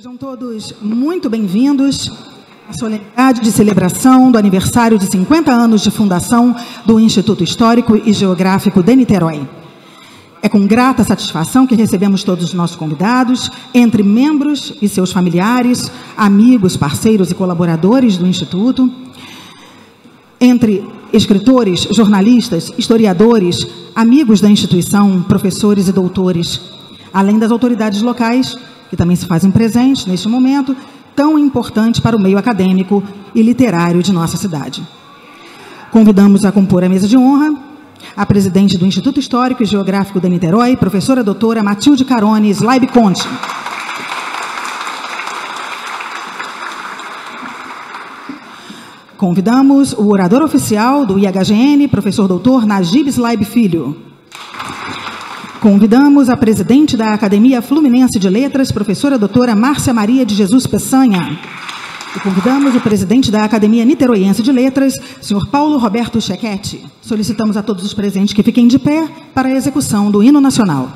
Sejam todos muito bem-vindos à solenidade de celebração do aniversário de 50 anos de fundação do Instituto Histórico e Geográfico de Niterói. É com grata satisfação que recebemos todos os nossos convidados, entre membros e seus familiares, amigos, parceiros e colaboradores do Instituto, entre escritores, jornalistas, historiadores, amigos da instituição, professores e doutores, além das autoridades locais, que também se fazem presentes neste momento, tão importante para o meio acadêmico e literário de nossa cidade. Convidamos a compor a mesa de honra a presidente do Instituto Histórico e Geográfico de Niterói, professora doutora Matilde Carone Slaib Conte. Convidamos o orador oficial do IHGN, professor doutor Najib Slaib Filho. Convidamos a presidente da Academia Fluminense de Letras, professora doutora Márcia Maria de Jesus Peçanha. E convidamos o presidente da Academia Niteroiense de Letras, senhor Paulo Roberto Chequete. Solicitamos a todos os presentes que fiquem de pé para a execução do hino nacional.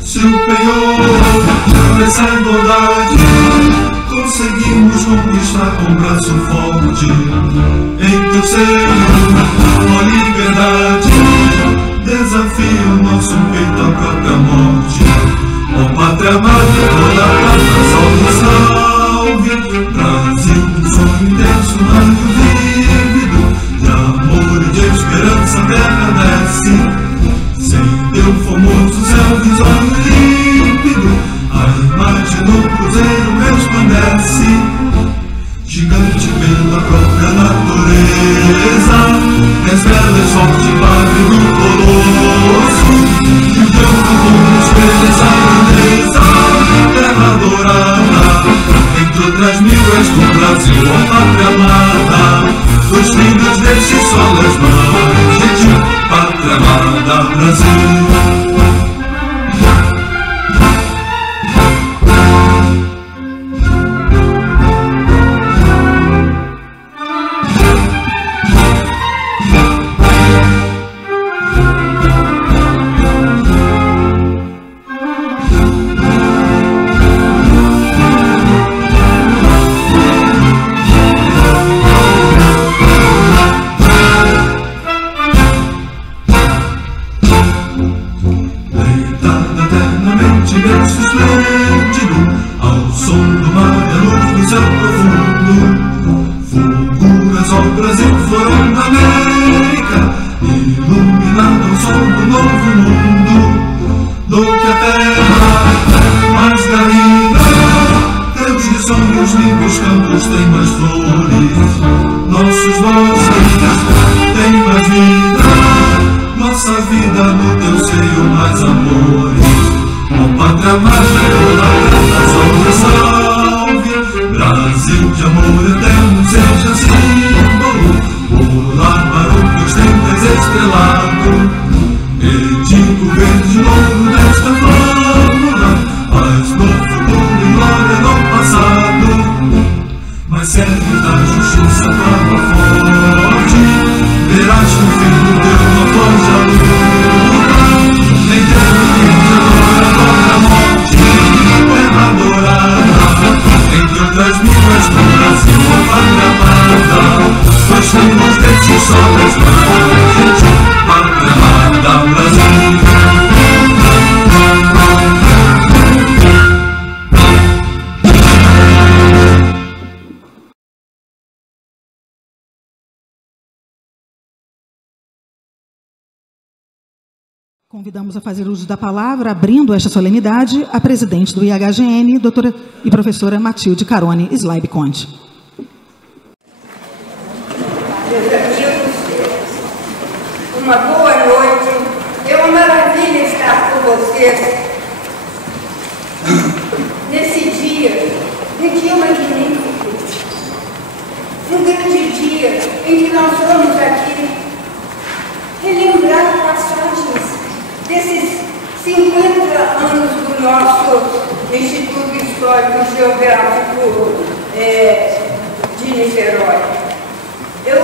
Se o penhor dessa igualdade conseguimos conquistar com braço forte, em teu seio a liberdade desafia o nosso peito à própria morte. Ó pátria amada, toda a pátria salve, salve, Brasil, um sonho intenso, raio vívido, de amor e de esperança a terra desce. Sem teu formoso céu risonho límpido, a imagem no cruzeiro resplandece, gigante pela própria natureza, és bela e forte padre do colosso, e o teu favor expressa a grandeza, terra dourada, entre outras mil és do Brasil, ó pátria amada, dois filhos deste sol as mãos de ti, pátria amada Brasil. Verás no fim do teu uma forja luz, nem teu Convidamos a fazer uso da palavra, abrindo esta solenidade, a presidente do IHGN, doutora e professora Matilde Carone Slaib Conte. Meus amigos, uma boa noite. É uma maravilha estar com vocês nesse dia, um dia magnífico, um grande dia em que nós vamos aqui relembrar passagens desses 50 anos do nosso Instituto Histórico e Geográfico de Niterói. Eu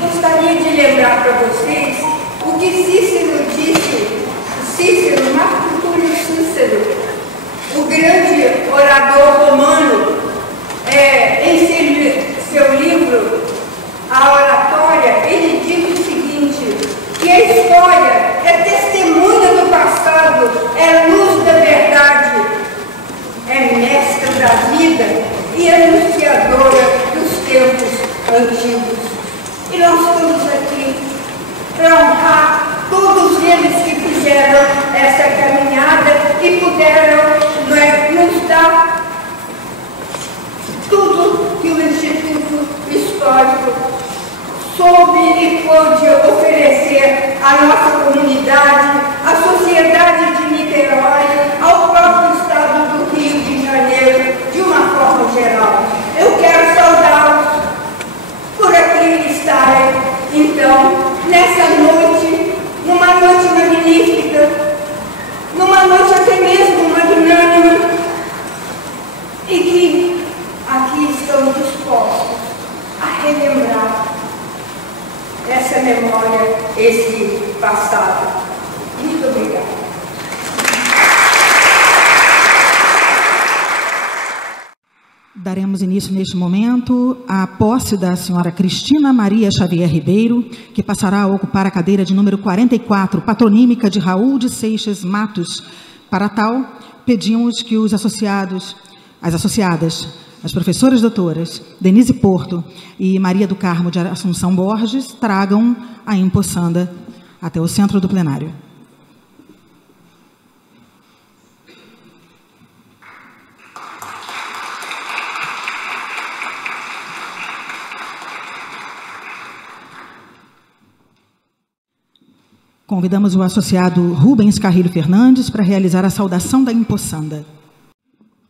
gostaria de lembrar para vocês o que Cícero disse, Marco Túlio Cícero, o grande orador romano, em seu livro, A Oratória, ele diz o seguinte, que a história é testemunha do passado, é luz da verdade, é mestra da vida e anunciadora dos tempos antigos. E nós estamos aqui para honrar todos eles que fizeram essa caminhada e puderam nos dar tudo que o Instituto Histórico soube e pôde oferecer à nossa comunidade, à sociedade de Niterói, ao próprio estado do Rio de Janeiro, de uma forma geral. Eu quero saudá-los por aqui estarem, então, nessa noite, numa noite magnífica, numa noite até mesmo magnânima, e que aqui estão dispostos a relembrar essa memória, esse passado. Muito obrigada. Daremos início neste momento à posse da senhora Cristina Maria Xavier Ribeiro, que passará a ocupar a cadeira de número 44, patronímica de Raul de Seixas Matos. Para tal, pedimos que os associados, as associadas, as professoras doutoras Denise Porto e Maria do Carmo de Assunção Borges tragam a empossanda até o centro do plenário. Convidamos o associado Rubens Carrilho Fernandes para realizar a saudação da empossanda.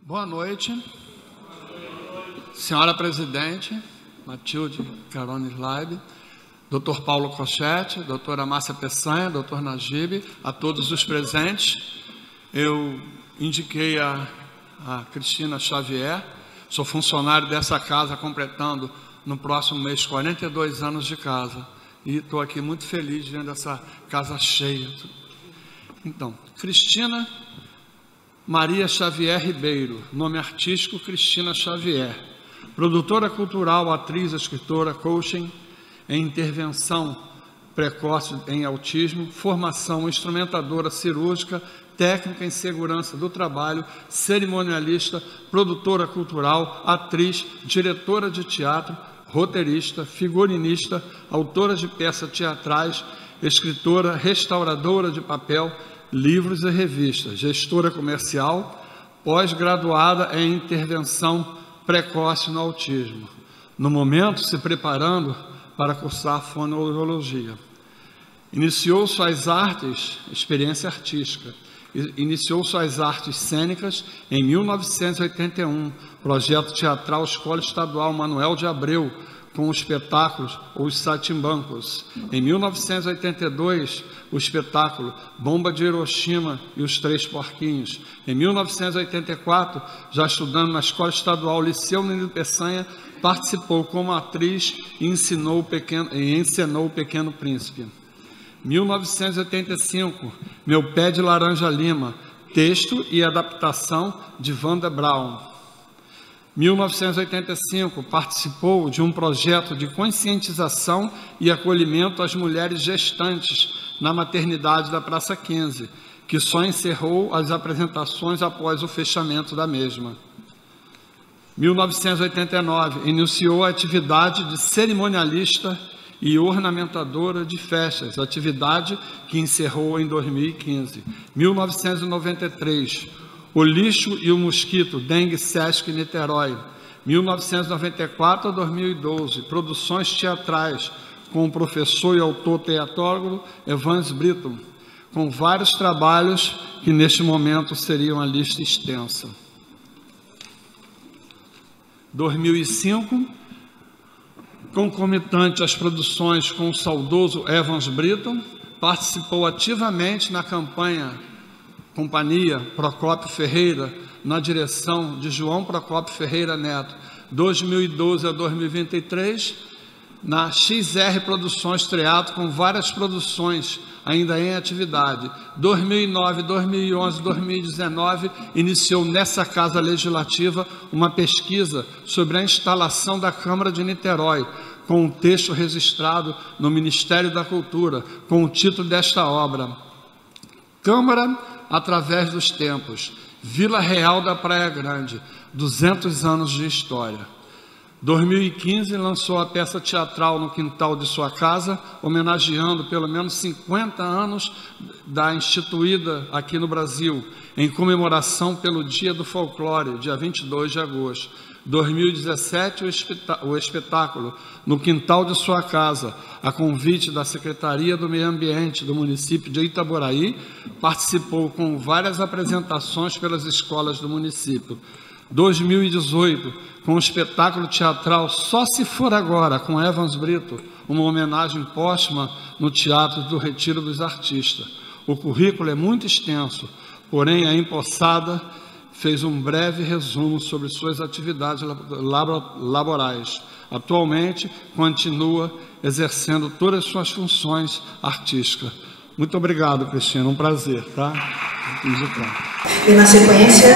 Boa noite. Senhora Presidente, Matilde Carone Slaib, Dr. Paulo Cochete, doutora Márcia Peçanha, Dr. Najib, a todos os presentes. Eu indiquei a Cristina Xavier, sou funcionário dessa casa, completando no próximo mês 42 anos de casa. E estou aqui muito feliz vendo essa casa cheia. Então, Cristina Maria Xavier Ribeiro, nome artístico Cristina Xavier. Produtora cultural, atriz, escritora, coaching em intervenção precoce em autismo, formação instrumentadora cirúrgica, técnica em segurança do trabalho, cerimonialista, produtora cultural, atriz, diretora de teatro, roteirista, figurinista, autora de peças teatrais, escritora, restauradora de papel, livros e revistas, gestora comercial, pós-graduada em intervenção precoce no autismo. No momento, se preparando para cursar fonoaudiologia. Iniciou suas artes, experiência artística, iniciou suas artes cênicas em 1981, projeto teatral Escola Estadual Manuel de Abreu, com os espetáculos Os Satimbancos. Em 1982, o espetáculo Bomba de Hiroshima e os Três Porquinhos. Em 1984, já estudando na Escola Estadual Liceu Nilo Peçanha, participou como atriz e encenou o Pequeno Príncipe. 1985, Meu Pé de Laranja Lima, texto e adaptação de Wanda Brown. 1985, participou de um projeto de conscientização e acolhimento às mulheres gestantes na maternidade da Praça 15, que só encerrou as apresentações após o fechamento da mesma. 1989, iniciou a atividade de cerimonialista e ornamentadora de festas, atividade que encerrou em 2015. 1993, O Lixo e o Mosquito, Dengue Sesc Niterói. 1994 a 2012, produções teatrais com o professor e autor teatrólogo Evans Brito, com vários trabalhos que neste momento seriam a lista extensa. 2005, concomitante às produções com o saudoso Evans Brito, participou ativamente na Companhia Procópio Ferreira, na direção de João Procópio Ferreira Neto, 2012 a 2023, na XR Produções Teatro, com várias produções ainda em atividade. 2009, 2011, 2019, iniciou nessa Casa Legislativa uma pesquisa sobre a instalação da Câmara de Niterói, com um texto registrado no Ministério da Cultura, com o título desta obra: Câmara através dos tempos, Vila Real da Praia Grande, 200 anos de história. 2015, lançou a peça teatral No Quintal de Sua Casa, homenageando pelo menos 50 anos da instituída aqui no Brasil, em comemoração pelo Dia do Folclore, dia 22 de agosto. 2017, o espetáculo No Quintal de Sua Casa, a convite da Secretaria do Meio Ambiente do município de Itaboraí, participou com várias apresentações pelas escolas do município. 2018, com o espetáculo teatral Só Se For Agora, com Evans Brito, uma homenagem póstuma no Teatro do Retiro dos Artistas. O currículo é muito extenso, porém a empossada fez um breve resumo sobre suas atividades laborais. Atualmente, continua exercendo todas as suas funções artísticas. Muito obrigado, Cristina, um prazer, tá? E na sequência,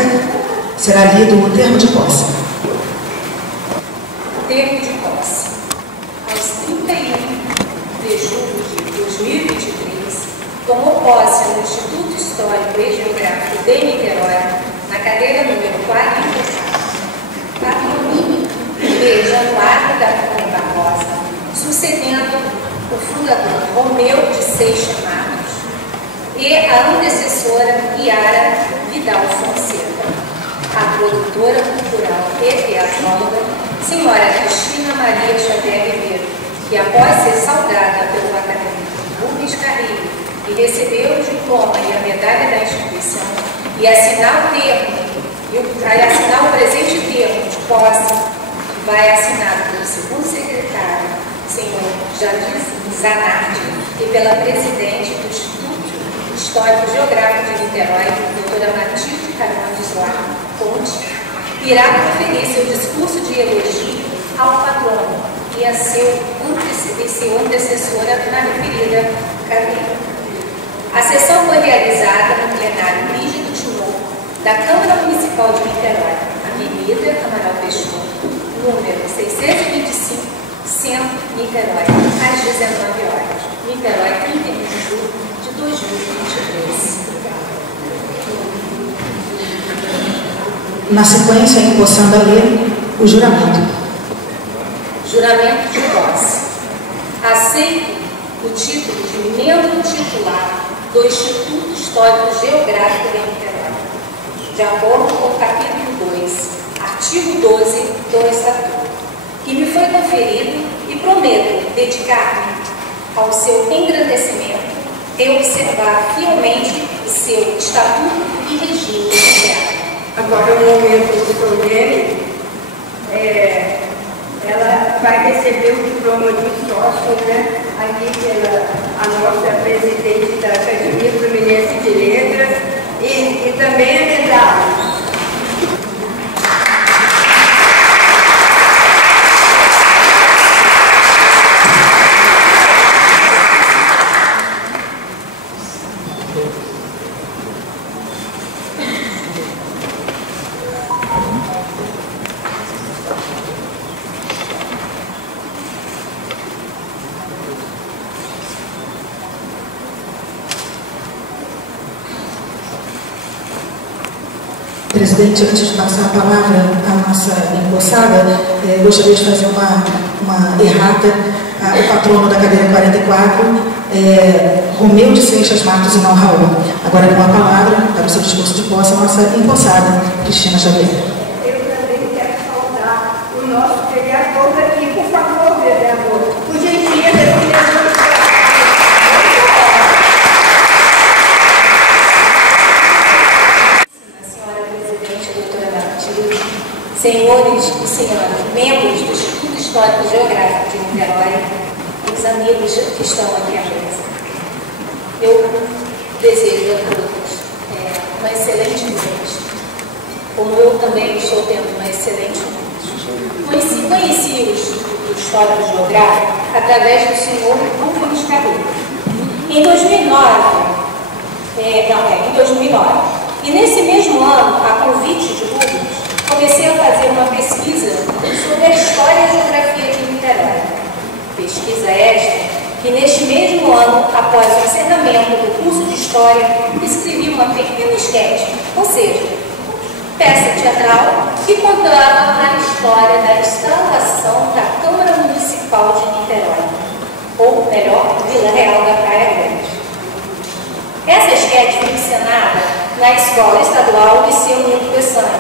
será lido o termo de posse. Termo de posse. Aos 31 de julho de 2023, tomou posse no Instituto Histórico e Geográfico de Niterói, na cadeira número 44, patronímico de Januário da Cunha Barbosa, sucedendo o fundador Romeu de Seixas Matos e a antecessora Yara Vidal Fonseca, a produtora cultural e teatróloga, senhora Cristina Maria Xavier Ribeiro, que após ser saudada pelo acadêmico Rubens Carrilho e receber o diploma e a medalha da instituição, e assinar o presente termo de posse, que vai assinado pelo segundo secretário, senhor Jadir Zanardi, e pela presidente do Instituto Histórico Geográfico de Niterói, doutora Matilde Caranhos Conte, irá proferir seu discurso de elogio ao patrono e a seu antecessor na referida cadeira. A sessão foi realizada no plenário Rígido Tinoco da Câmara Municipal de Niterói, Avenida Amaral Peixoto, número 625, Centro, Niterói, às 19 horas. Niterói, 31 de julho de 2023. Na sequência, empossando a lei, o juramento. Juramento de posse. Aceito o título de membro titular do Instituto Histórico Geográfico de Niterói, de acordo com o capítulo 2, artigo 12 do Estatuto, que me foi conferido, e prometo dedicar-me ao seu engrandecimento e observar fielmente o seu Estatuto e regime interno. Agora o momento do solene, ela vai receber o diploma de sócio, né? Aqui pela a nossa presidente da Academia Fluminense de Letras e também a medalha. Presidente, antes de passar a palavra à nossa empossada, gostaria de fazer uma errata. A o patrono da cadeira 44, Romeu de Seixas Matos e não Raul. Agora, com a palavra, para o seu discurso de posse, a nossa empossada Cristina Xavier. Eu também quero saudar o nosso vereador aqui, por favor, vereador. Por gentileza, Senhora Presidente, doutora Matilde, senhores e senhoras, membros do Instituto Histórico e Geográfico de Niterói, os amigos que estão aqui à mesa. Eu desejo a todos uma excelente noite, como eu também estou tendo uma excelente noite. Conheci o Instituto Histórico e Geográfico através do senhor Rubens Carreiro. Em 2009, e nesse mesmo ano, a convite de Rubens, comecei a fazer uma pesquisa sobre a história e a geografia de Niterói. Pesquisa esta que, neste mesmo ano, após o encerramento do curso de História, escrevi uma pequena esquete, ou seja, peça teatral que contava a história da instalação da Câmara Municipal de Niterói, ou melhor, Vila Real da Praia Grande. Essa esquete foi encenada na Escola Estadual Liceu Nildo Peçanha,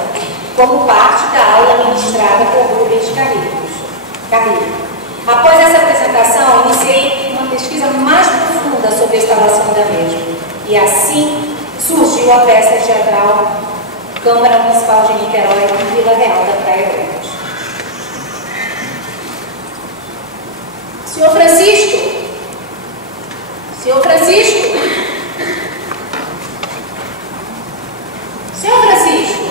como parte da aula ministrada por Rubens Carreiro. Após essa apresentação, iniciei uma pesquisa mais profunda sobre a instalação da mesma. E assim surgiu a peça teatral Câmara Municipal de Niterói, Vila Real da Praia Grande. Senhor Francisco! Senhor Francisco! Senhor Francisco!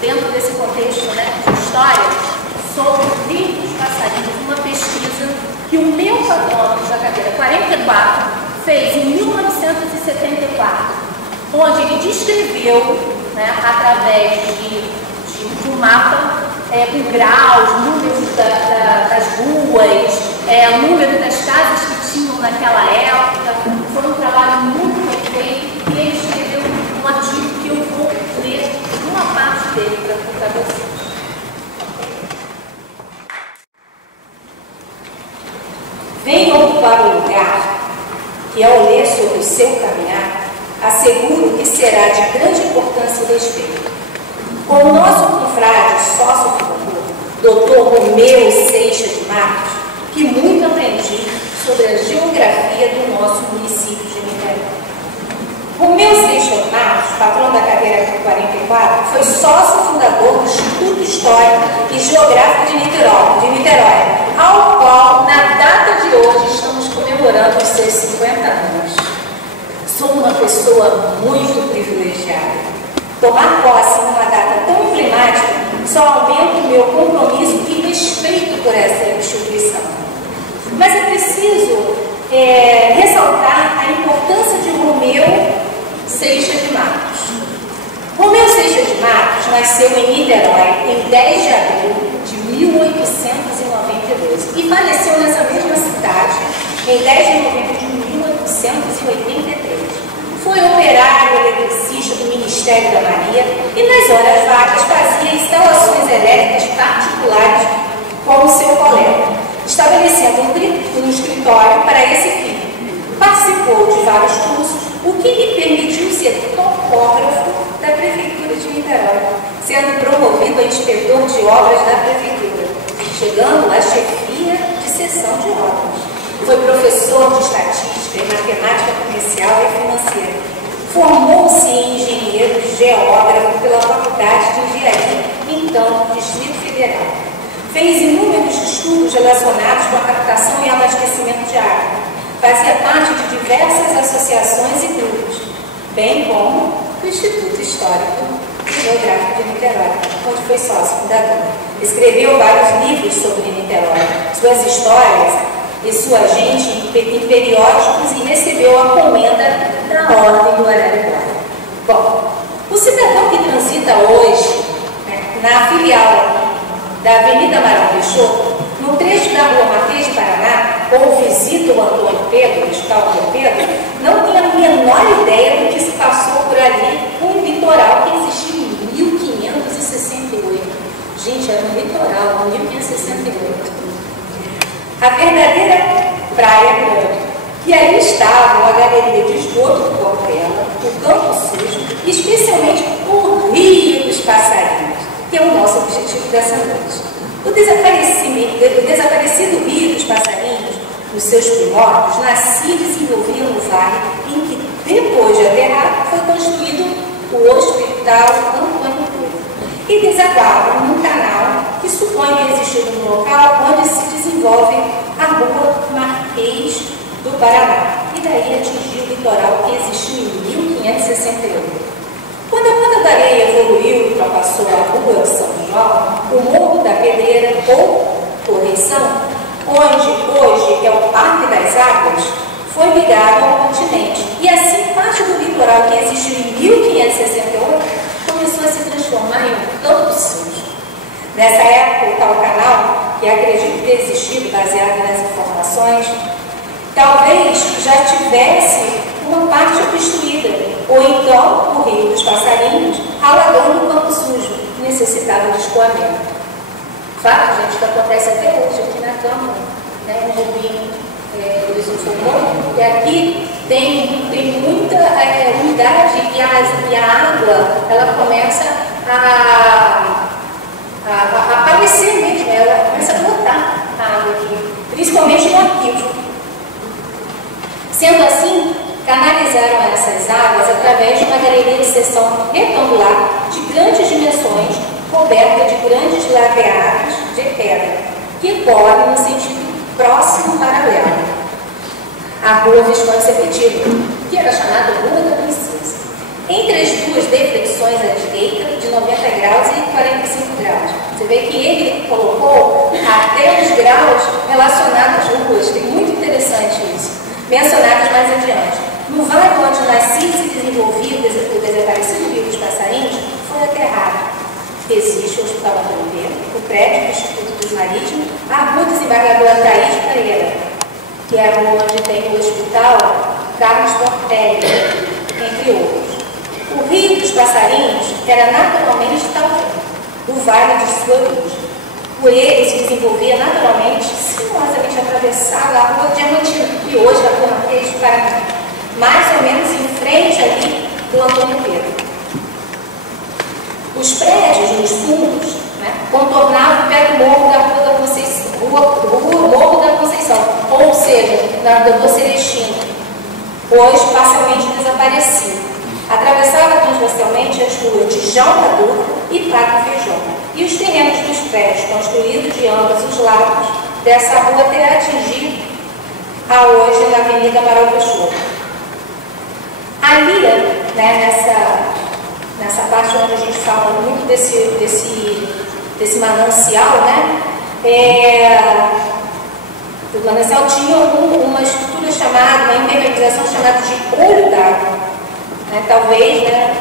Dentro desse contexto, de história, sobre o Rio dos Passarinhos, uma pesquisa que o meu patrono da cadeira 44 fez em 1974, onde ele descreveu, através de um mapa, com graus, números das ruas, número das casas que tinham naquela época. Foi um trabalho muito bem feito e ele escreveu um artigo que eu venha ocupar o lugar que, ao ler sobre o seu caminhar, asseguro que será de grande importância e respeito. Com o nosso confrade sócio-fundador, Dr. Romeu Seixas de Marcos, que muito aprendi sobre a geografia do nosso município de Niterói. Romeu Seixas de Marcos, patrão da cadeira 44, foi sócio-fundador do Instituto Histórico e Geográfico de Niterói, ao qual, na data de hoje, estamos comemorando os seus 50 anos. Sou uma pessoa muito privilegiada. Tomar posse numa data tão emblemática só aumenta o meu compromisso e respeito por essa instituição. Mas é preciso ressaltar a importância de Romeu Seixas de Marcos. Romeu Seixas de Marcos nasceu em Niterói em 10 de abril de 1892 e faleceu nessa mesma cidade em 10 de novembro de 1883. Foi operário eletricista do Ministério da Maria e, nas horas vagas, fazia instalações elétricas particulares com o seu colega, estabelecendo um escritório para esse fim. Participou de vários cursos, o que lhe permitiu ser topógrafo da Prefeitura de Niterói, sendo promovido a inspetor de obras da Prefeitura, chegando à chefia de seção de obras. Foi professor de estatística e matemática comercial e financeira. Formou-se em engenheiro geógrafo pela Faculdade de Engenharia, então Distrito Federal. Fez inúmeros estudos relacionados com a captação e abastecimento de água. Fazia parte de diversas associações e grupos, bem como do Instituto Histórico e Geográfico de Niterói, onde foi sócio fundador. Escreveu vários livros sobre Niterói, suas histórias e sua gente em periódicos e recebeu a comenda da Ordem do Araraquara. Bom, o cidadão que transita hoje na filial da Avenida Amaral Peixoto, no trecho da Rua Marquês de Paraná, ou visita o Antônio Pedro, o Hospital Antônio Pedro, não tem a menor ideia do que se passou por ali com um litoral que existiu em 1568. Gente, era um litoral em 1568. A verdadeira Praia Grande. E aí estavam a galeria de esgoto do Portela, o Campo Sujo, e especialmente o Rio dos Passarinhos, que é o nosso objetivo dessa noite. O desaparecido Rio dos Passarinhos, nos seus primórdios, nascia e desenvolvia no vale em que, depois de aterrar, foi construído o Hospital Antônio Pedro e desaguava num canal que supõe ter existido no local onde se desenvolve a Rua Marquês do Paraná, e daí atingiu o litoral que existiu em 1568. Quando a Ponta da Areia evoluiu e ultrapassou a Rua São João, o Morro da Pedreira, ou Correição, onde hoje é o Parque das Águas, foi ligado ao continente. E assim, parte do litoral que existiu em 1568 começou a se transformar em um Campo Sujo. Nessa época, o tal canal, que acredito ter existido baseado nas informações, talvez já tivesse uma parte obstruída, ou então o Rio dos Passarinhos, alagando o Campo Sujo, necessitava de escoamento. Fato, gente, que acontece até hoje aqui na Câmara, né? O Rubinho nos informou, e aqui tem muita umidade e a água ela começa a aparecer mesmo, ela começa a botar a água aqui, principalmente no arquivo. Sendo assim, canalizaram essas águas através de uma galeria de seção retangular de grandes dimensões, coberta de grandes ladeados de pedra, que correm no sentido próximo paralelo à Rua Visconde Sepetilo, que era chamada Rua da Princesa. Entre as duas deflexões à direita, de 90 graus e 45 graus. Você vê que ele colocou até os graus relacionados às ruas, que é muito interessante isso, mencionados mais adiante. No vale onde nascia e se desenvolvia o desaparecido Rio dos Passarinhos, foi aterrado. Existe o Hospital Antônio Pedro, o prédio do Instituto dos Marítimos, a Rua Desembargador Ataíde Pereira, que é a rua onde tem o Hospital Carlos Portelli, entre outros. O Rio dos Passarinhos era naturalmente tal o vale de sua origem. por ele se desenvolvia naturalmente, sinuosamente atravessado a rua Diamantina, que hoje é a Rua Marquês de Paraná, mais ou menos em frente ali do Antônio Pedro. Os prédios nos fundos, né, contornavam o pé do morro da Rua da Conceição, Morro da Conceição, ou seja, na Doutor Celestino, hoje parcialmente desaparecido. Atravessava transversalmente as ruas de João da Dutra e Prata Feijão, e os terrenos dos prédios construídos de ambos os lados dessa rua até atingir a hoje na Avenida Amaral Peixoto. Ali, né, nessa parte onde a gente fala muito desse manancial, né, o manancial tinha uma estrutura chamada, uma impermeabilização chamada de olho d'água. Né, talvez, né,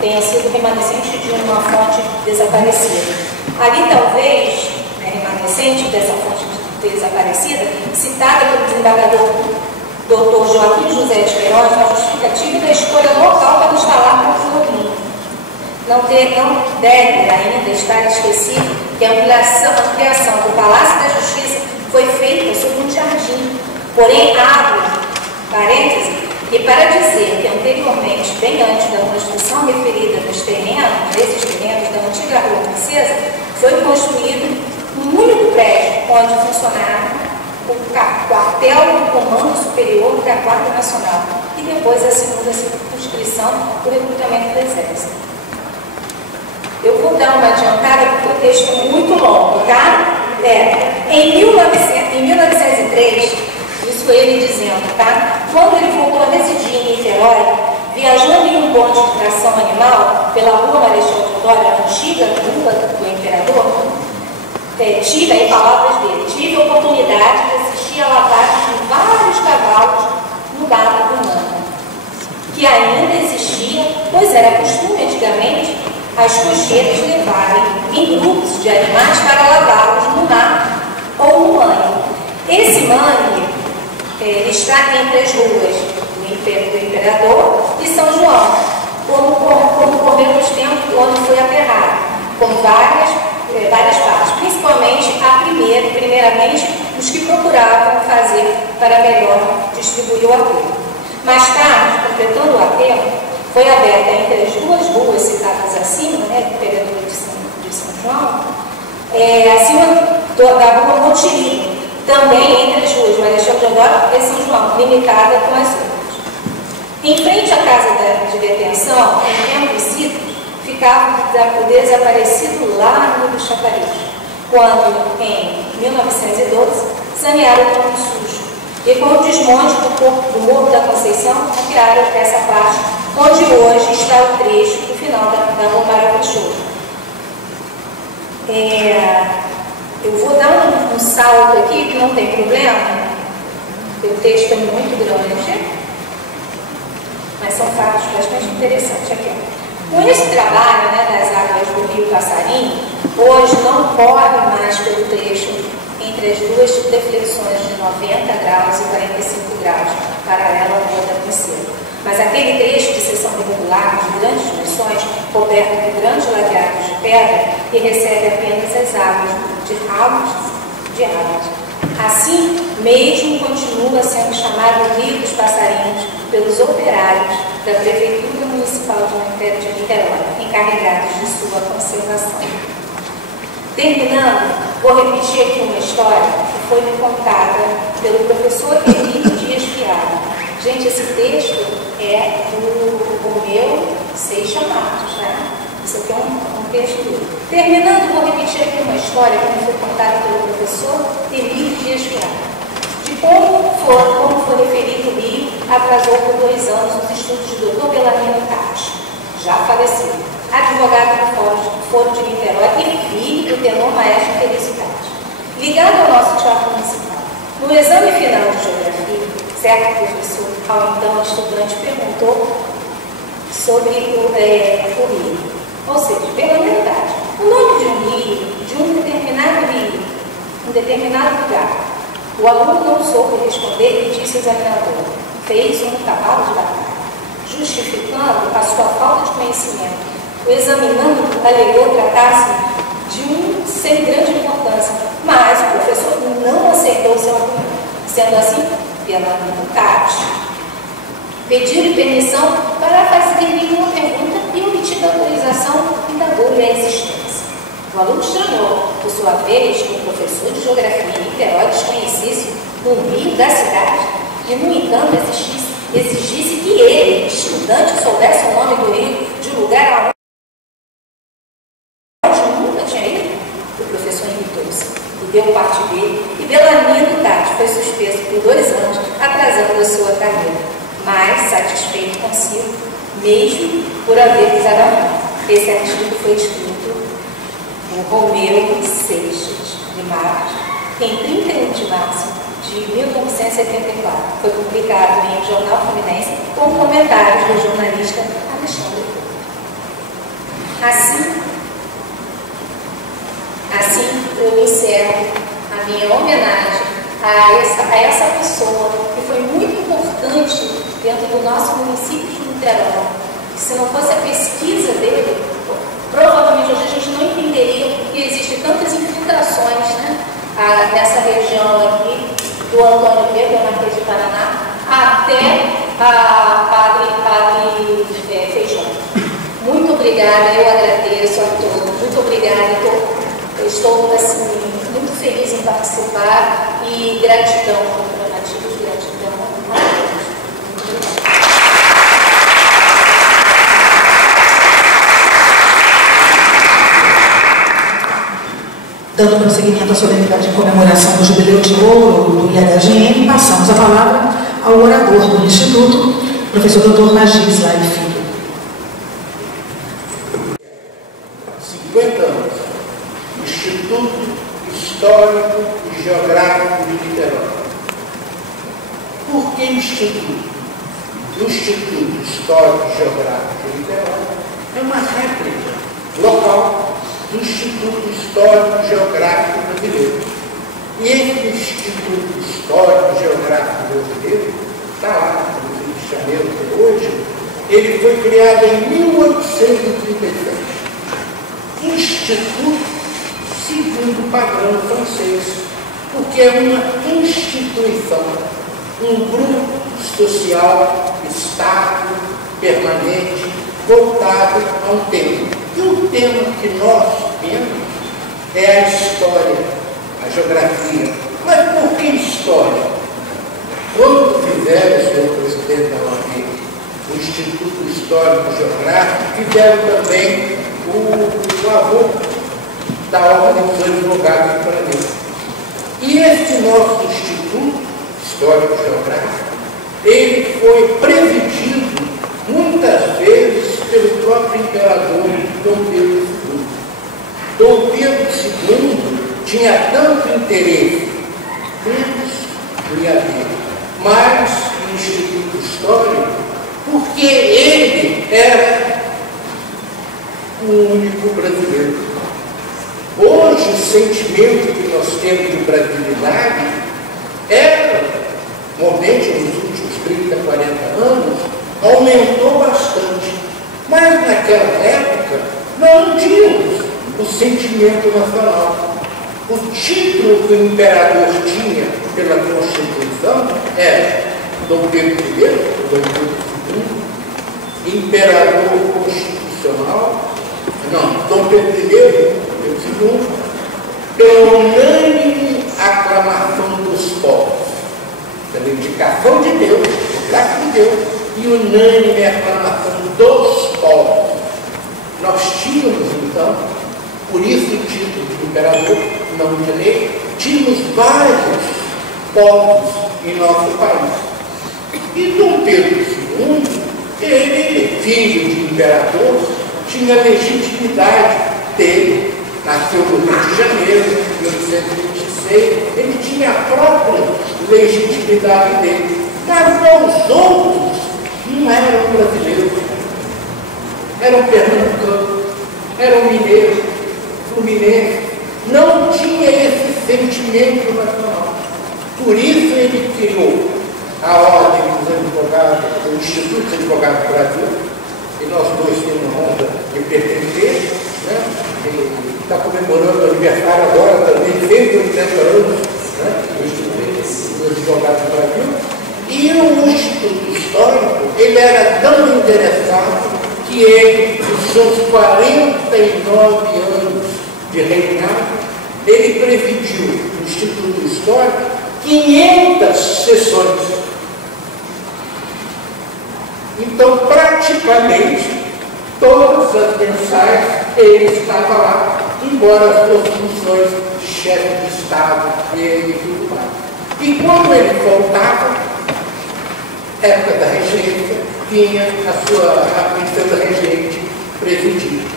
tenha sido remanescente de uma fonte desaparecida. Ali, talvez, né, remanescente dessa fonte desaparecida, citada pelo desembargador Dr. Joaquim José de Queiroz, na justificativa da escolha local para instalar o Florino. Não deve ainda estar esquecido que a ampliação do Palácio da Justiça foi feita sobre um jardim, porém abre parênteses, e para dizer que anteriormente, bem antes da construção referida desses terrenos da antiga Rua Princesa, foi construído um único prédio onde funcionava o quartel do Comando Superior da Guarda Nacional e depois a segunda circunscrição do recrutamento do Exército. Eu vou dar uma adiantada porque o texto é muito longo, tá? Em 1903, isso ele dizendo, tá? Quando ele voltou a residir em Niterói, viajando em um bonde de tração animal pela Rua Marechal Deodoro, a antiga Rua do Imperador, em palavras dele, tive a oportunidade de assistir a lavagem de vários cavalos no Lago do Mano, que ainda existia, pois era costume antigamente as cocheiras levarem em grupos de animais para lavá-los no mar ou no mangue. Esse mangue está entre as ruas do Imperador e São João, como correu nos tempos onde foi aterrado, com várias partes, principalmente primeiramente os que procuravam fazer para melhor distribuir o aterro. Mais tarde, completando o aterro, foi aberta entre as duas ruas citadas acima, né, do Imperador de São João, acima da Rua Montilinho, também entre as ruas Marechal Deodoro e São João, limitada com as outras. Em frente à casa de detenção, em tempos cítricos, ficava o desaparecido Largo do Chafariz, quando, em 1912, sanearam o Campo Sujo e, com o desmonte do Morro da Conceição, criaram essa parte onde hoje está o trecho do final da Rua Amaral Peixoto. Eu vou dar um salto aqui, que não tem problema, porque o texto é muito grande, mas são fatos bastante interessantes aqui. Com esse trabalho, né, das águas do Rio Passarinho, hoje não corre mais pelo trecho entre as duas deflexões de 90 graus e 45 graus, paralela à Rua da Princesa. Mas aquele trecho de seção irregular, de grandes dimensões, coberto de grandes lajeados de pedra, que recebe apenas as águas de ralos de águas. Assim mesmo continua sendo chamado Rio dos Passarinhos pelos operários da Prefeitura Municipal de Niterói, encarregados de sua conservação. Terminando, vou repetir aqui uma história que foi me contada pelo professor Emílio Dias Fiado. Gente, esse texto é do Romeu Seixas Matos, né? Isso aqui é um texto dele. Terminando, vou repetir aqui uma história que me foi contada pelo professor Emílio Dias Fiado, de como foi referido o Rio, atrasou por 2 anos os estudos de Dr. Belarmino Castro, já falecido, advogado do Foro de Niterói e filho do tenor maestro Felicidade. Ligado ao nosso teatro municipal, no exame final de geografia, certo professor, ao então estudante, perguntou sobre o rio. Ou seja, pela verdade, o nome de um rio, de um determinado rio, um determinado lugar. O aluno não soube responder e disse ao examinador: fez um cavalo de batalha, justificando a sua falta de conhecimento. O examinando alegou tratar-se sem grande importância, mas o professor não aceitou seu argumento. Sendo assim, pela CAT, pediu-lhe permissão para fazer uma pergunta e obtida autorização indagou-lhe a existência. O aluno estranhou, por sua vez, que o professor de geografia em Niterói desconhecesse no rio da cidade e, no entanto, exigisse que ele, estudante, soubesse o nome do rio de um lugar aonde nunca tinha ido. O professor irritou-se e deu parte dele, e Bellarmino Tati foi suspenso por 2 anos, atrasando a sua carreira, mas satisfeito consigo, mesmo por haver pisado a mão. Esse artigo foi escrito por Romeu Seixas de Marques, em 31 de março de 1974. Foi publicado em O Jornal Fluminense com comentários do jornalista Alexandre Couto. Assim, eu encerro a minha homenagem a essa pessoa que foi muito importante dentro do nosso município de Niterói. Se não fosse a pesquisa dele, provavelmente hoje a gente não entenderia que existem tantas infiltrações, né, nessa região aqui, do Antônio Pedro, Marquês de Paraná, até a Padre Feijão. Muito obrigada, eu agradeço a todos. Muito obrigada, eu estou assim, muito feliz em participar e gratidão, comprometivos, gratidão a todos. Dando prosseguimento à solenidade de comemoração do Jubileu de Ouro do IHGN, passamos a palavra ao orador do Instituto, professor Dr. Najib Slaib Filho. 50 anos. Instituto Histórico e Geográfico de Niterói. Por que Instituto? O Instituto Histórico e Geográfico de Niterói é uma réplica local do Instituto Histórico e Geográfico Brasileiro. E esse Instituto Histórico e Geográfico Brasileiro está lá no Rio de Janeiro até hoje. Ele foi criado em 1837. Instituto segundo o padrão francês, porque é uma instituição, um grupo social estável, permanente, voltado a um tema. E o tema que nós temos é a história, a geografia. Mas por que história? Quando fizeram, senhor presidente da OAB, o Instituto Histórico e Geográfico, fizeram também o avô da Ordem dos Advogados do Planeta. E esse nosso Instituto Histórico e Geográfico, ele foi presidido muitas vezes pelo próprio imperador Dom Pedro II. Dom Pedro II tinha tanto interesse, menos ia haver, mais no Instituto Histórico, porque ele era o único brasileiro. Hoje, o sentimento que nós temos de brasilidade normalmente nos últimos 30, 40 anos, aumentou bastante. Mas naquela época, nós não tínhamos o sentimento nacional. O título que o imperador tinha pela Constituição era Dom Pedro I, Dom Pedro II, imperador constitucional, Dom Pedro I, pela unânime aclamação dos povos, pela indicação de Deus, graça de Deus, e unânime aclamação dos povos. Nós tínhamos, então, por isso o título de imperador, não de lei, tínhamos vários povos em nosso país. E Dom Pedro II, ele, filho de imperador, tinha legitimidade dele. Nasceu no Rio de Janeiro, em 1826, ele tinha a própria legitimidade dele. Mas os outros não eram brasileiros, eram pernambucanos, eram mineiros, fluminenses, não tinha esse sentimento nacional. Por isso ele criou a Ordem dos Advogados, o Instituto dos Advogados do Brasil, e nós dois temos a honra de pertencer, né? Está comemorando o aniversário agora também, 180 anos, né? Do Instituto dos Advogados do Brasil. E o Instituto Histórico, ele era tão interessado que ele, nos seus 49 anos de reinado, ele presidiu no Instituto Histórico 500 sessões. Então, praticamente, todas as mensais ele estava lá, embora as suas funções de chefe de Estado e tudo mais. E quando ele voltava, época da regência, tinha a princesa regente presidida.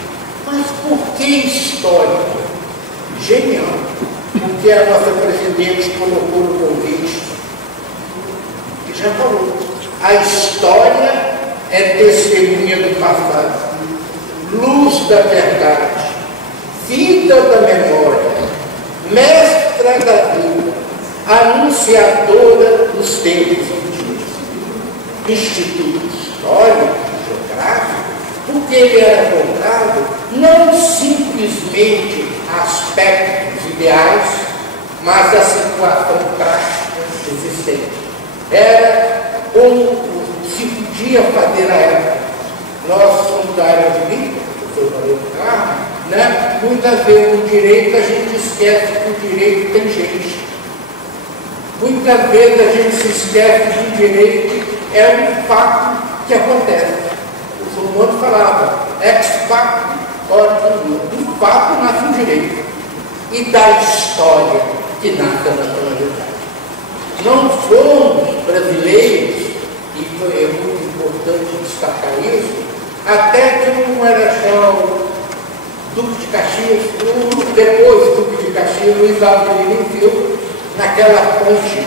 Mas por que histórico? Genial. Porque a nossa presidente colocou no convite e já falou. A história é testemunha do passado, luz da verdade, vida da memória, mestra da vida, anunciadora dos tempos antigos. Instituto Histórico e Geográfico, porque ele era voltado não simplesmente a aspectos ideais, mas a situação prática existente. Era como se podia fazer a época. Nós somos da área jurídica, o professor Maria do Carmo, né? Muitas vezes no direito a gente esquece que o direito tem gente. Muitas vezes a gente se esquece que o direito é um fato que acontece. O Solomon falava, ex facto, do fato nasce o direito. E da história que nasce a nacionalidade. Não fomos brasileiros, e é muito importante destacar isso, até que o Marechal Duque de Caxias, depois Duque de Caxias, Luiz Alves viu naquela ponte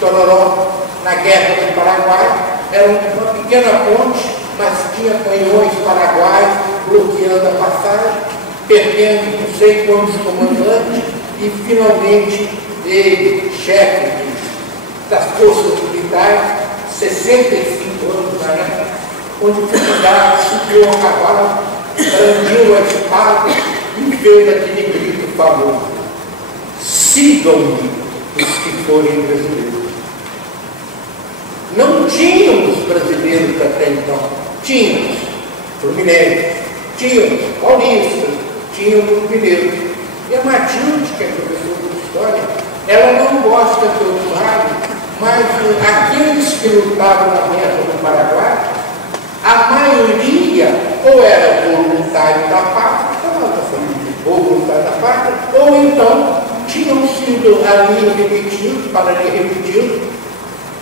Tororó, na Guerra do Paraguai, era uma pequena ponte, mas tinha canhões paraguaios bloqueando a passagem, perdendo não sei quantos comandantes, e finalmente ele, chefe das forças militares, 65 anos na época, onde o soldado subiu a cavalo, brandiu a espada e fez aquele grito famoso: sigam-me os que forem brasileiros. Não tínhamos brasileiros até então. Tínhamos fluminenses, tínhamos paulistas, tínhamos mineiros. E a Matilde, que é professora de História, ela não gosta que eu fale, mas aqueles que lutavam na guerra do Paraguai, a maioria ou era voluntário da pátria, ou voluntário da pátria, ou então tinham sido ali remetidos, para ali remetidos,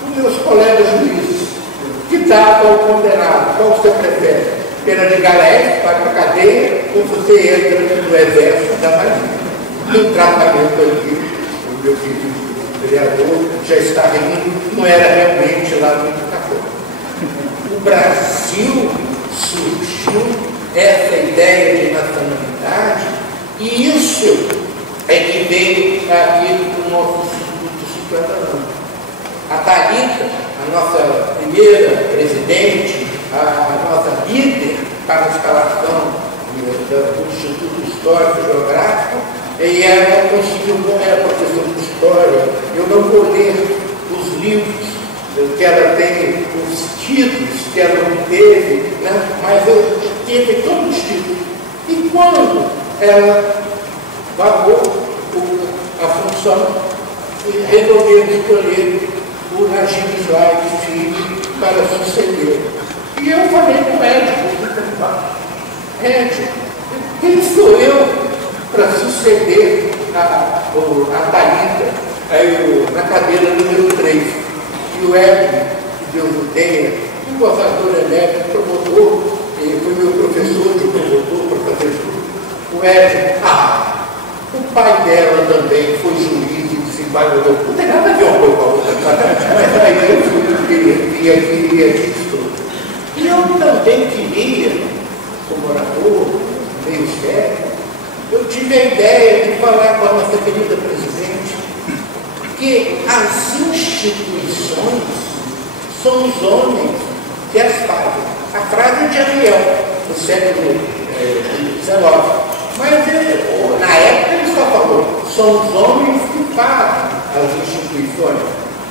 os meus colegas juízes, que dava ao condenado, qual você prefere? Pena de galés, vai para a cadeia, ou você entra no exército da Marinha. No tratamento aqui, o meu querido vereador já está rindo, não era realmente lá no Itacô. O Brasil surgiu essa ideia de nacionalidade, e isso é que veio aqui do nosso Instituto 50 anos. A Thalita, a nossa primeira presidente, a nossa líder para a instalação do Instituto Histórico e Geográfico, e ela conseguiu, não era professora de história, eu não vou ler os livros que ela tem, os títulos que ela obteve, né? Mas eu tive todos os títulos. E quando ela pagou a função, resolveu escolher o Najib Slide Filho para suceder. E eu falei com o Édio, quem sou eu para suceder a Thalita na cadeira número 3? E o Édio, que Deus o tenha, um gozador elétrico, promotor, ele foi meu professor de promotor para fazer tudo. O Édio, o pai dela também foi juiz e desembargador. Não tem nada a ver uma coisa com a outra, mas aí eu queria disso. E eu também queria, como orador, meio sério, eu tive a ideia de falar com a nossa querida presidente que as instituições são os homens que as fazem. A frase de Ariel, do século XIX. Mas na época ele só falou, são os homens que pagam as instituições.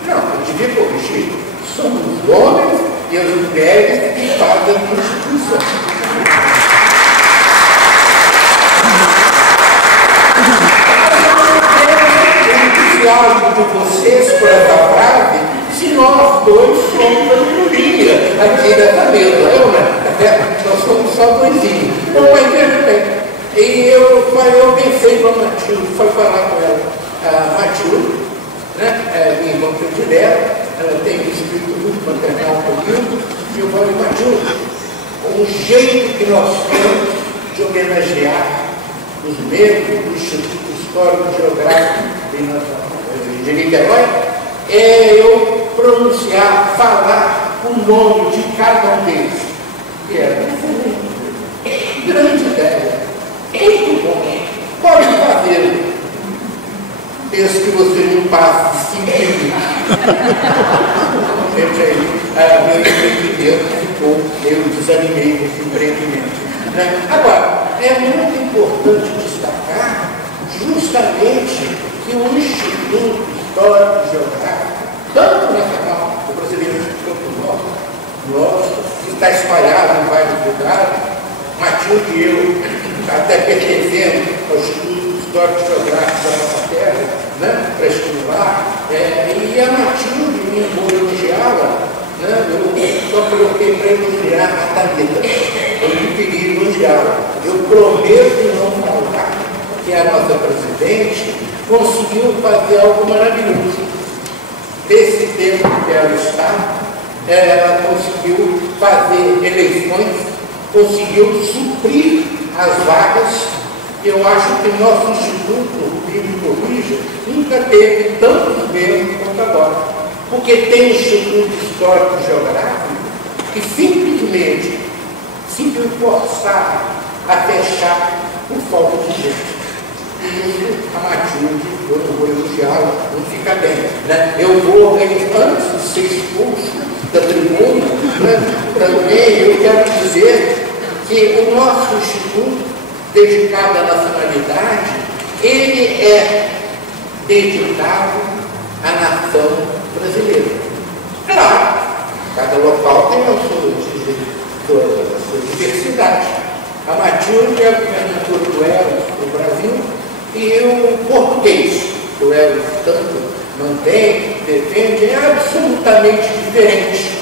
Não, eu devia corrigir. São os homens e as mulheres que pagam as instituições. De vocês por essa frase, se nós dois somos a minoria aqui nessa mesa, nós somos só doisinhos. Então, mas veja bem, e eu pensei com a Matilde, foi falar com ela, a Matilde, né, minha irmã predileta, ela tem um espírito muito maternal comigo, e eu falei, Matilde, o jeito que nós temos de homenagear os membros do Instituto Histórico e Geográfico de Niterói é eu pronunciar, falar o nome de cada um deles. Que era grande ideia, muito bom. Pode fazer, desde que você não passe 5 minutos. Gente, aí, meu empreendimento ficou, eu desanimei desse empreendimento. Né? Agora, é muito importante destacar justamente que o Instituto Histórico e Geográfico, tanto nacional, o brasileiro quanto o nosso, que está espalhado em vários lugares, Matilde e eu, até pertencendo ao Instituto Histórico e Geográfico da nossa terra, né, para estimular, e a Matilde me elogiá-la, né, eu só coloquei para elogiar a Thalita, eu não queria elogiá-la, eu prometo não falar que a nossa presidente conseguiu fazer algo maravilhoso. Nesse tempo que ela está, ela conseguiu fazer eleições, conseguiu suprir as vagas. Eu acho que nosso Instituto, me corrija, nunca teve tantos membros quanto agora. Porque tem Instituto Histórico e Geográfico que simplesmente se viu forçado a fechar por falta de gente. E a Matilde, eu não vou elogiá-la, não fica bem. Né? Eu vou, antes de ser expulso da tribuna, né, também eu quero dizer que o nosso Instituto, dedicado à nacionalidade, ele é dedicado à nação brasileira. Claro, cada local tem a sua diversidade. A Matilde é a governadora do Elos, do Brasil, e o português, que o Elos tanto mantém, defende, é absolutamente diferente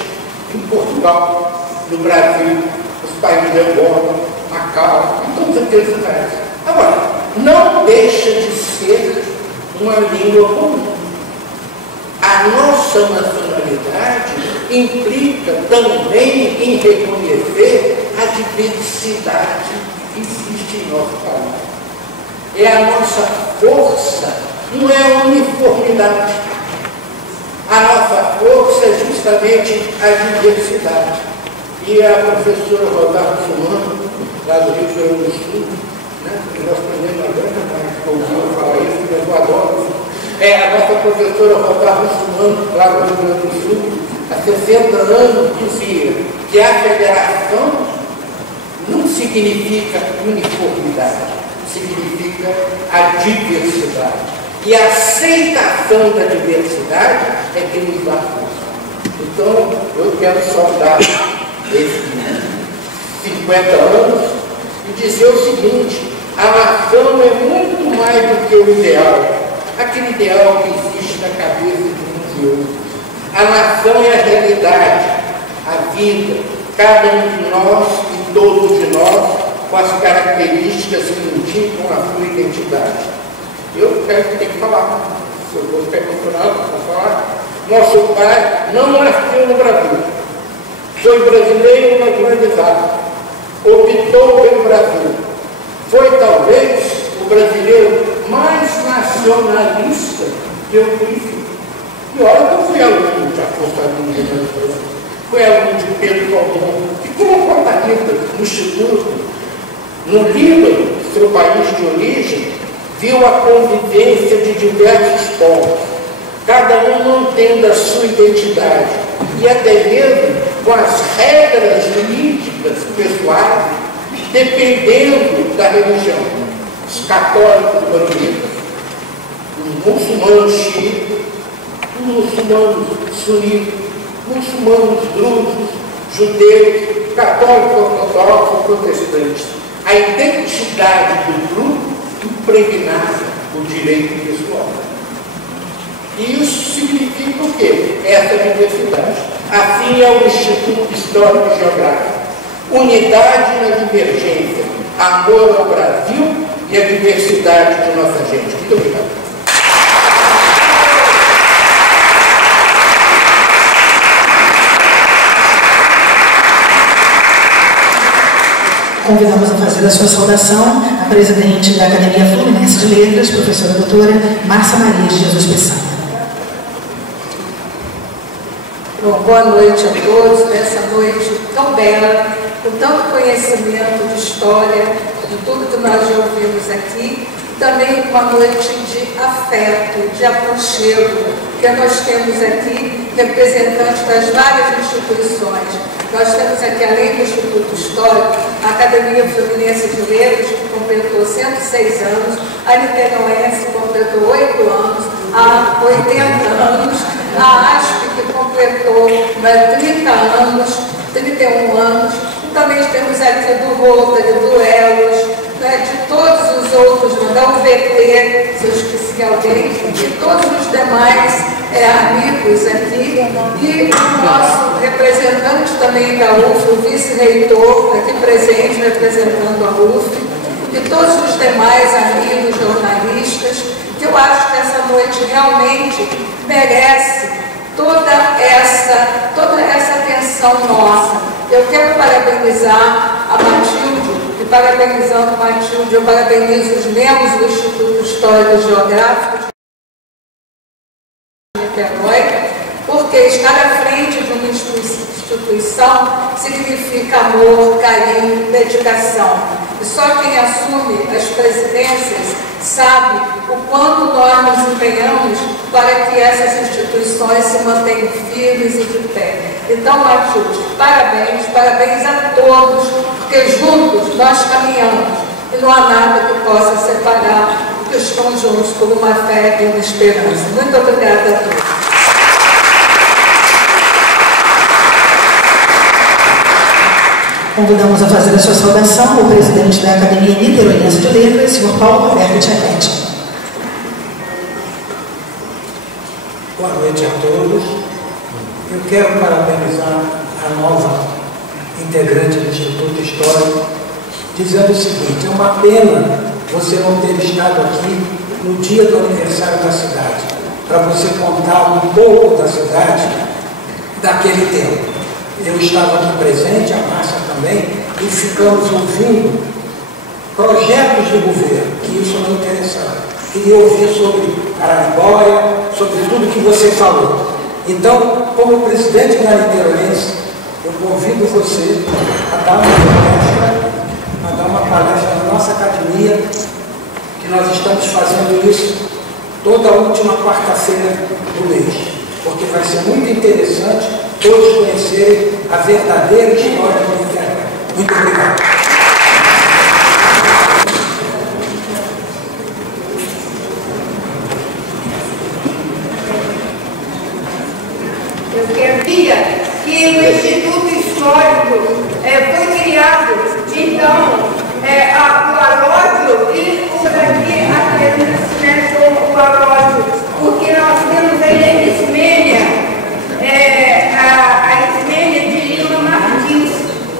em Portugal, no Brasil, os países de Angola, Macau, e todos aqueles lugares. Agora, não deixa de ser uma língua comum. A nossa nacionalidade implica também em reconhecer a diversidade que existe em nosso país. É a nossa força, não é a uniformidade. A nossa força é justamente a diversidade. E a professora Roberta Sumano, lá do Rio Grande do Sul, né, que nós aprendemos a grande mais que ouviu falar isso, eu adoro. A nossa professora Roberta Sumano, lá do Rio Grande do Sul, há 60 anos, dizia que a federação não significa uniformidade, significa a diversidade. E a aceitação da diversidade é que nos dá força. Então, eu quero saudar esses 50 anos e dizer o seguinte: a nação é muito mais do que o ideal, aquele ideal que existe na cabeça de uns e outros. A nação é a realidade, a vida, cada um de nós e todos de nós, com as características que indicam a sua identidade. Eu tenho que falar, se eu fosse emocionado, vou falar. Nosso pai não nasceu no Brasil, foi brasileiro naturalizado, optou pelo Brasil. Foi talvez o brasileiro mais nacionalista que eu conheci. E olha que eu fui aluno de Afonso Arinos de Venezuela, fui aluno de Pedro Caldeirão, que colocou a Thalita no Instituto. No Líbano, seu país de origem, viu a convivência de diversos povos, cada um mantendo a sua identidade e até mesmo com as regras jurídicas pessoais, dependendo da religião. os católicos maromitas, os muçulmanos xiitas, os muçulmanos sunitas, muçulmanos drusos, judeus, católicos ortodoxos, protestantes. A identidade do grupo impregnava o direito pessoal. E isso significa o quê? Essa diversidade. Assim é o Instituto Histórico e Geográfico. Unidade na divergência, amor ao Brasil e a diversidade de nossa gente. Muito obrigado. Convidamos a fazer a sua saudação a presidente da Academia Fluminense de Letras, professora doutora Márcia Maria de Jesus Peçanha. Bom, boa noite a todos, nessa noite tão bela, com tanto conhecimento de história, de tudo que nós já ouvimos aqui, também uma noite de afeto, de aconchego, que nós temos aqui representantes das várias instituições. Nós temos aqui, além do Instituto Histórico, a Academia Fluminense de Letras, que completou 106 anos, a Niteroense completou 8 anos, há 80 anos, a ASP, que completou 30 anos, 31 anos, e também temos aqui do Rotary, do Elos, de todos os outros, da UVT, se eu esqueci alguém, e todos os demais amigos aqui, e o nosso representante também da UF, o vice-reitor, aqui presente, representando a UF, e todos os demais amigos jornalistas, que eu acho que essa noite realmente merece toda essa atenção nossa. Eu quero parabenizar a Matilde, e parabenizando a Matilde, eu parabenizo os membros do Instituto Histórico e Geográfico de Niterói, porque estar à frente de uma instituição significa amor, carinho, dedicação. E só quem assume as presidências sabe o quanto nós nos empenhamos para que essas instituições se mantenham firmes e de pé. Então, Matilde, parabéns, parabéns a todos, porque juntos nós caminhamos e não há nada que possa separar, porque estamos juntos por uma fé e uma esperança. Muito obrigada a todos. Convidamos a fazer a sua saudação o presidente da Academia Niteroense de Letras, senhor Paulo Roberto Tchekete. Boa noite a todos. Eu quero parabenizar a nova integrante do Instituto Histórico, dizendo o seguinte: é uma pena você não ter estado aqui no dia do aniversário da cidade, para você contar um pouco da cidade daquele tempo. Eu estava aqui presente, a Márcia também, e ficamos ouvindo projetos do governo, que isso não interessava. Queria ouvir sobre Araribóia, sobre tudo que você falou. Então, como presidente da Niteroense, eu convido você a dar uma palestra na nossa academia, que nós estamos fazendo isso toda a última quarta-feira do mês, porque vai ser muito interessante todos conhecerem a verdadeira história do Niterói. Muito obrigado. Eu queria que o Instituto Histórico foi criado, então, o Aródio e o daqui, o Aródio, porque nós temos a Ismênia, a Ismênia de Lima Martins,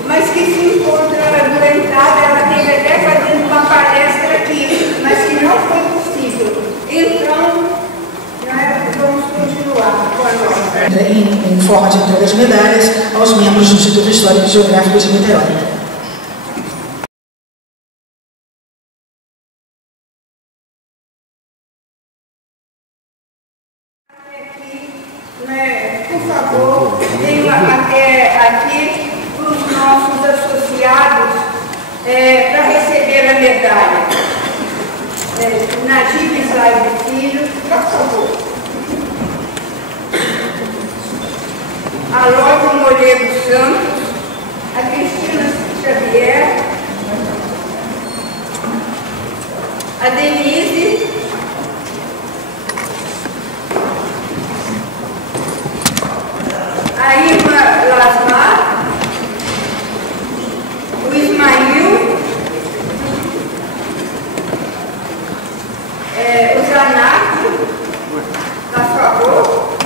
mas que se encontra doentada, ela teve até fazendo uma palestra aqui, mas que não foi possível. Então, vamos continuar com a nossa. Em forma de entrega de medalhas aos membros do Instituto Histórico e Geográfico de Niterói. Por favor, venham até aqui para os nossos associados para receber a medalha. Najib Israel Filho, por favor. Alóvio Moreira Santos, a Cristina Xavier, favor.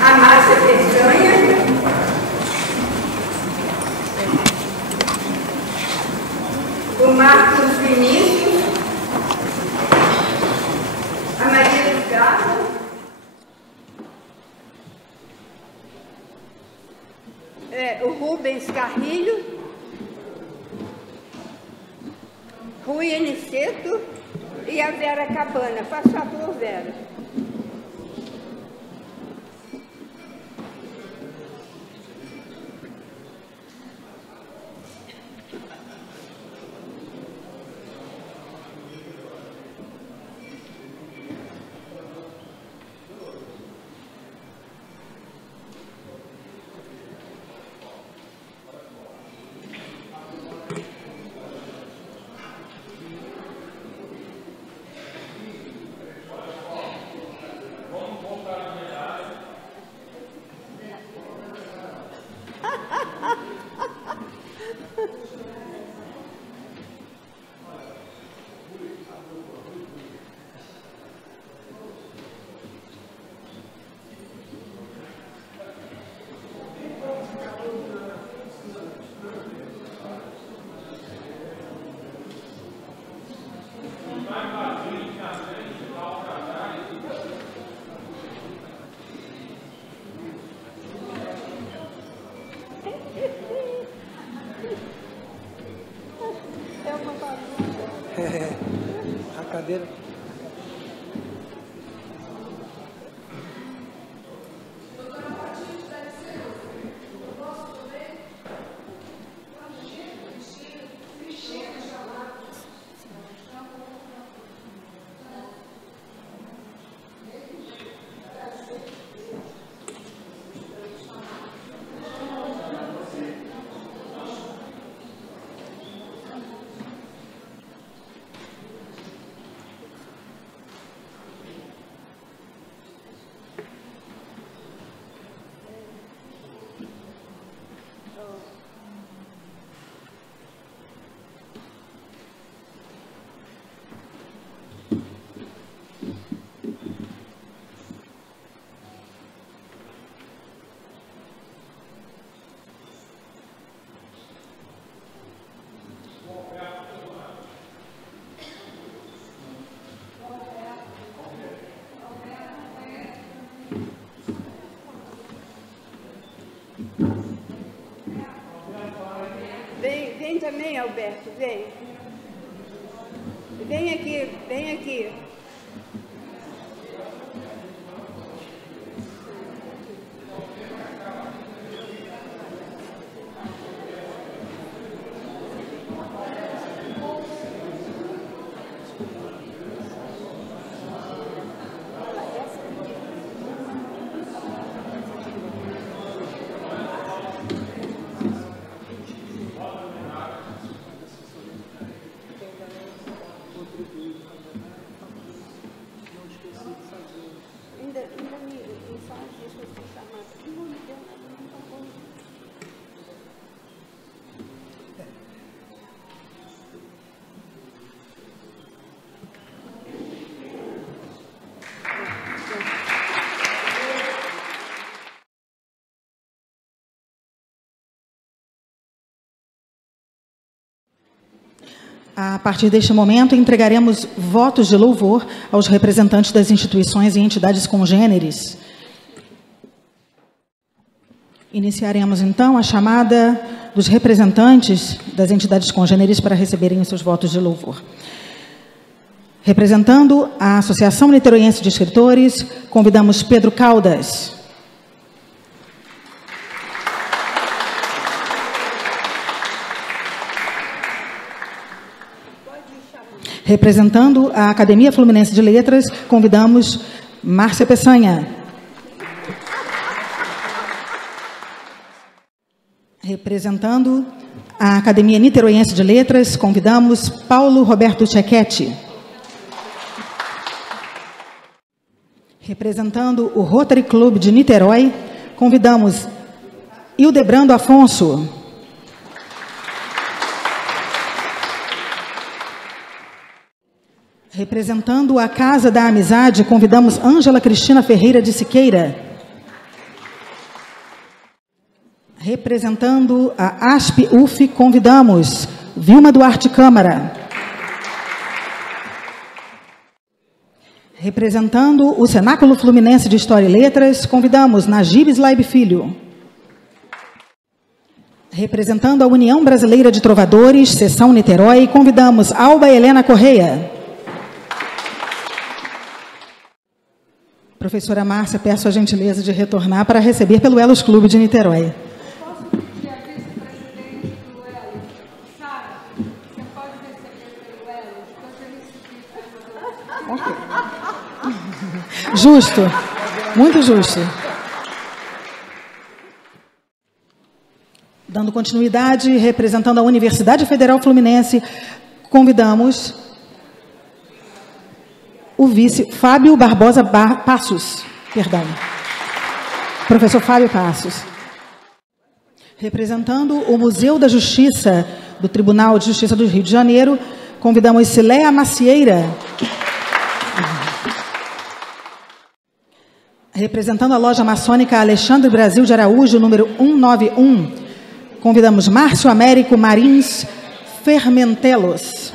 A Márcia Peçanha. O Marcos Vinícius. A Maria do Carmo. O Rubens Carrilho. Rui Aniceto e a Vera Cabana. Faz favor, Vera. A cadeira. Vem também, Alberto, vem. Vem aqui, vem aqui. A partir deste momento, entregaremos votos de louvor aos representantes das instituições e entidades congêneres. Iniciaremos, então, a chamada dos representantes das entidades congêneres para receberem os seus votos de louvor. Representando a Associação Niteroense de Escritores, convidamos Pedro Caldas. Representando a Academia Fluminense de Letras, convidamos Márcia Peçanha. Representando a Academia Niteroense de Letras, convidamos Paulo Roberto Cequetti. Representando o Rotary Club de Niterói, convidamos Hildebrando Afonso. Representando a Casa da Amizade, convidamos Ângela Cristina Ferreira de Siqueira. Representando a ASP-UF, convidamos Vilma Duarte Câmara. Representando o Cenáculo Fluminense de História e Letras, convidamos Najib Slaib Filho. Representando a União Brasileira de Trovadores, Seção Niterói, convidamos Alba Helena Correia. Professora Márcia, peço a gentileza de retornar para receber pelo Elos Clube de Niterói. Posso pedir a vice-presidente do Elos? Sara, você pode receber pelo Elos? Okay. Justo, muito justo. Dando continuidade, representando a Universidade Federal Fluminense, convidamos o vice Fábio Barbosa Passos, perdão. Professor Fábio Passos. Representando o Museu da Justiça do Tribunal de Justiça do Rio de Janeiro, convidamos Cileia Macieira. Representando a Loja Maçônica Alexandre Brasil de Araújo, número 191, convidamos Márcio Américo Marins Fermentelos.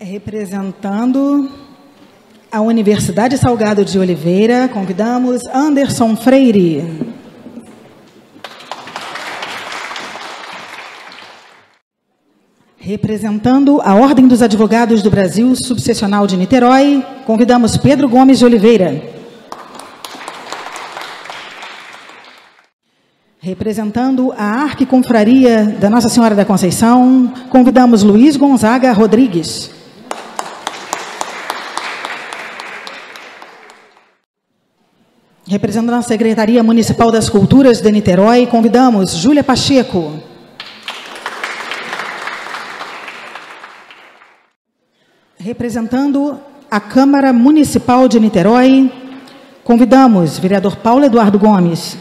Representando a Universidade Salgado de Oliveira, convidamos Anderson Freire. Representando a Ordem dos Advogados do Brasil, subsecional de Niterói, convidamos Pedro Gomes de Oliveira. Representando a Arquiconfraria da Nossa Senhora da Conceição, convidamos Luiz Gonzaga Rodrigues. Representando a Secretaria Municipal das Culturas de Niterói, convidamos Júlia Pacheco. Representando a Câmara Municipal de Niterói, convidamos vereador Paulo Eduardo Gomes.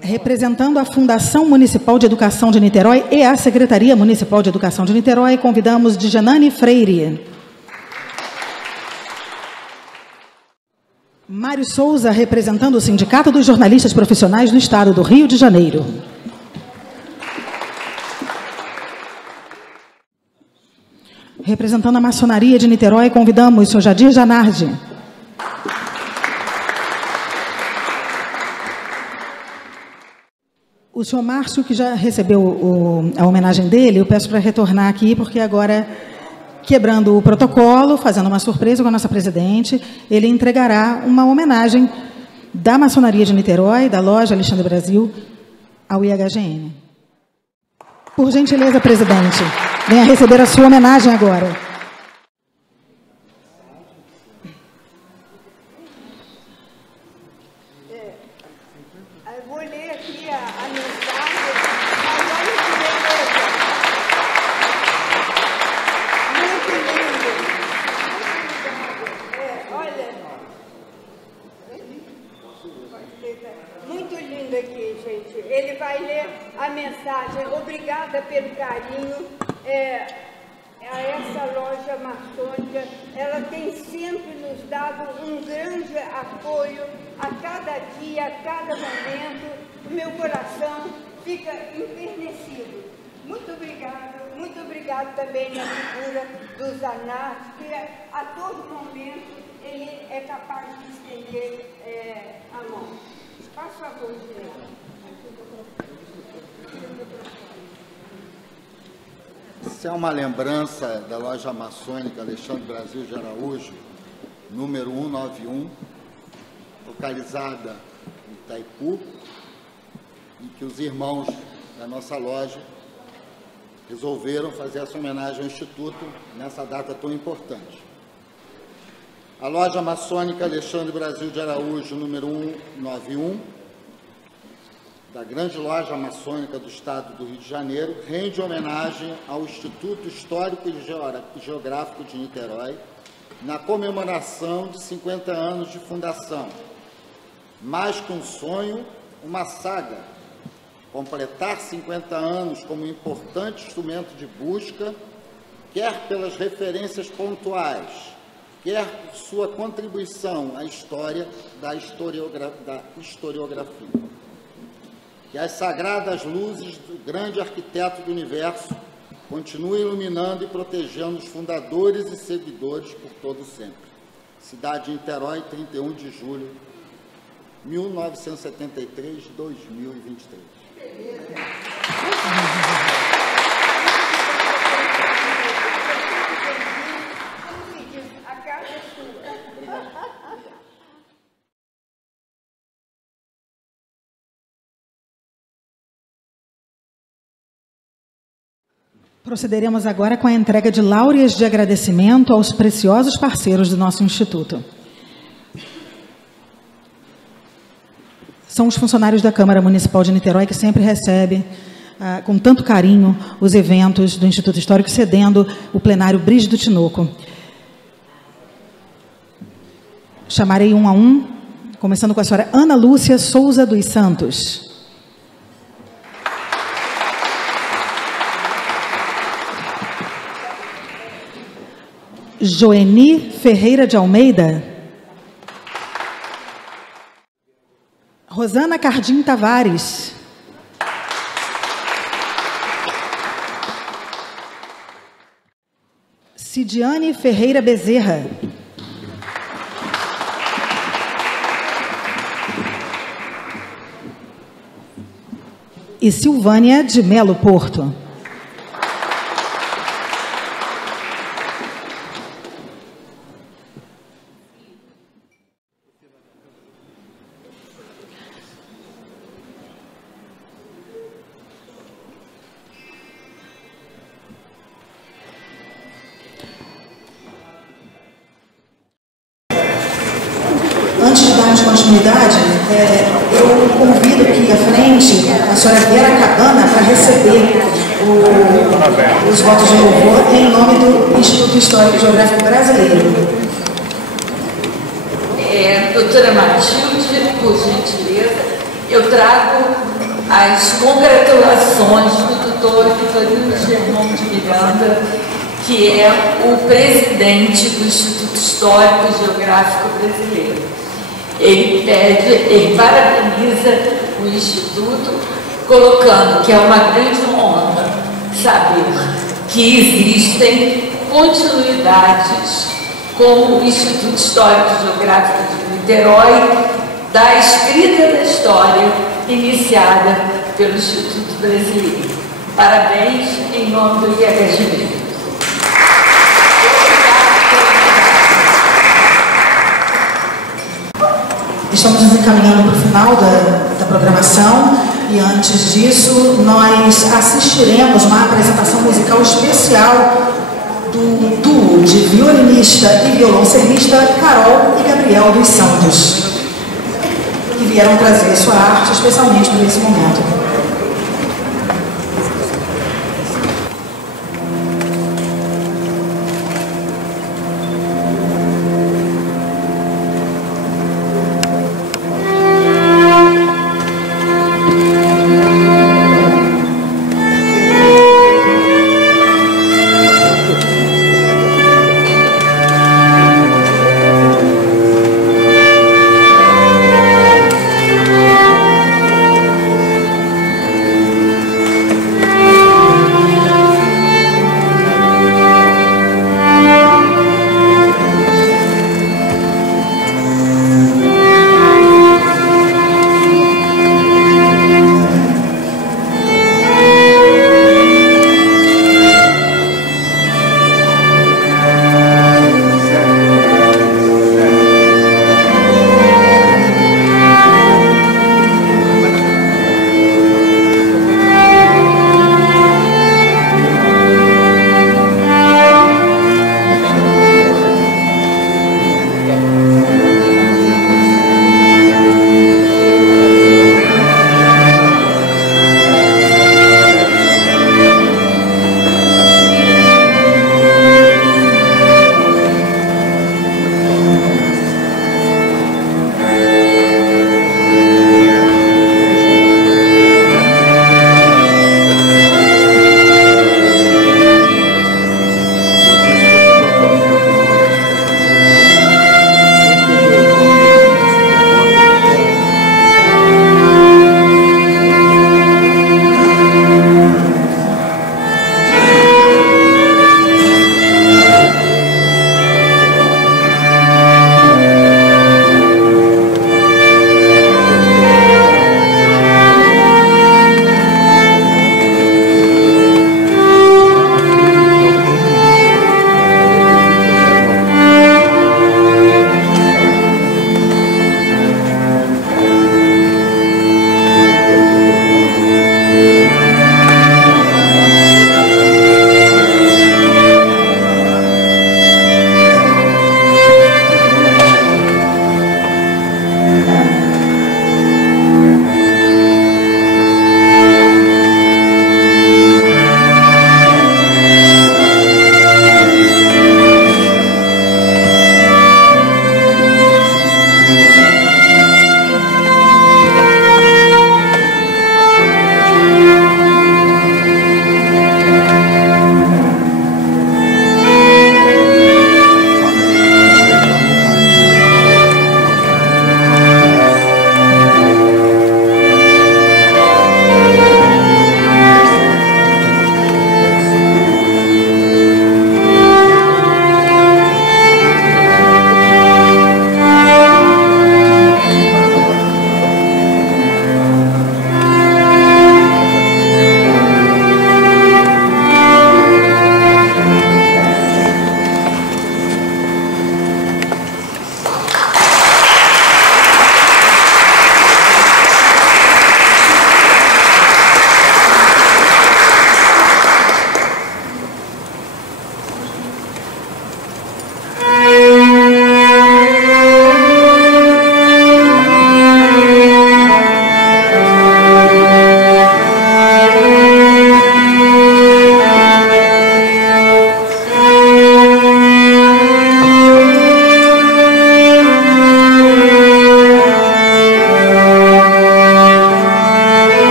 Representando a Fundação Municipal de Educação de Niterói e a Secretaria Municipal de Educação de Niterói, convidamos Djanane Freire. Mário Souza, representando o Sindicato dos Jornalistas Profissionais do Estado do Rio de Janeiro. Representando a Maçonaria de Niterói, convidamos o Sr. Jadir Janardi. O senhor Márcio, que já recebeu a homenagem dele, eu peço para retornar aqui, porque agora, quebrando o protocolo, fazendo uma surpresa com a nossa presidente, ele entregará uma homenagem da Maçonaria de Niterói, da loja Alexandre Brasil, ao IHGN. Por gentileza, presidente, venha receber a sua homenagem agora. Eu vou ler aqui a mensagem, mas olha que beleza. Muito lindo. Olha. Muito lindo aqui, gente. Ele vai ler a mensagem. Obrigada pelo carinho. A essa loja maçônica, ela tem sempre nos dado um grande apoio a cada dia, a cada momento. O meu coração fica enternecido. Muito obrigado também na figura do Zanardi, que a todo momento ele é capaz de estender a mão. Faz favor, senhor. Isso é uma lembrança da loja maçônica Alexandre Brasil de Araújo, número 191, localizada em Itaipu, em que os irmãos da nossa loja resolveram fazer essa homenagem ao Instituto nessa data tão importante. A loja maçônica Alexandre Brasil de Araújo, número 191, da grande loja maçônica do Estado do Rio de Janeiro, rende homenagem ao Instituto Histórico e Geográfico de Niterói, na comemoração de 50 anos de fundação. Mais que um sonho, uma saga, completar 50 anos como importante instrumento de busca, quer pelas referências pontuais, quer por sua contribuição à história da historiografia. Que as sagradas luzes do grande arquiteto do universo continuem iluminando e protegendo os fundadores e seguidores por todo sempre. Cidade de Niterói, 31 de julho, 1973, 2023. A casa é sua. Procederemos agora com a entrega de láureas de agradecimento aos preciosos parceiros do nosso Instituto. São os funcionários da Câmara Municipal de Niterói que sempre recebem com tanto carinho os eventos do Instituto Histórico, cedendo o plenário Brígido Tinoco. Chamarei um a um, começando com a senhora Ana Lúcia Souza dos Santos. Joeni Ferreira de Almeida. Rosana Cardim Tavares. Cidiane Ferreira Bezerra. E Silvânia de Melo Porto. Antes de darmos continuidade, eu convido aqui à frente a senhora Vera Cabana para receber os votos de louvor em nome do Instituto Histórico e Geográfico Brasileiro. Doutora Matilde, por gentileza, eu trago as congratulações do doutor Vitorino Germão de Miranda, que é o presidente do Instituto Histórico e Geográfico Brasileiro. Ele parabeniza o Instituto, colocando que é uma grande honra saber que existem continuidades como o Instituto Histórico e Geográfico de Niterói, da escrita da história iniciada pelo Instituto Brasileiro. Parabéns em nome do IHGB. Estamos nos encaminhando para o final da programação e, antes disso, nós assistiremos uma apresentação musical especial do duo de violinista e violoncelista Carol e Gabriel dos Santos, que vieram trazer sua arte especialmente para esse momento.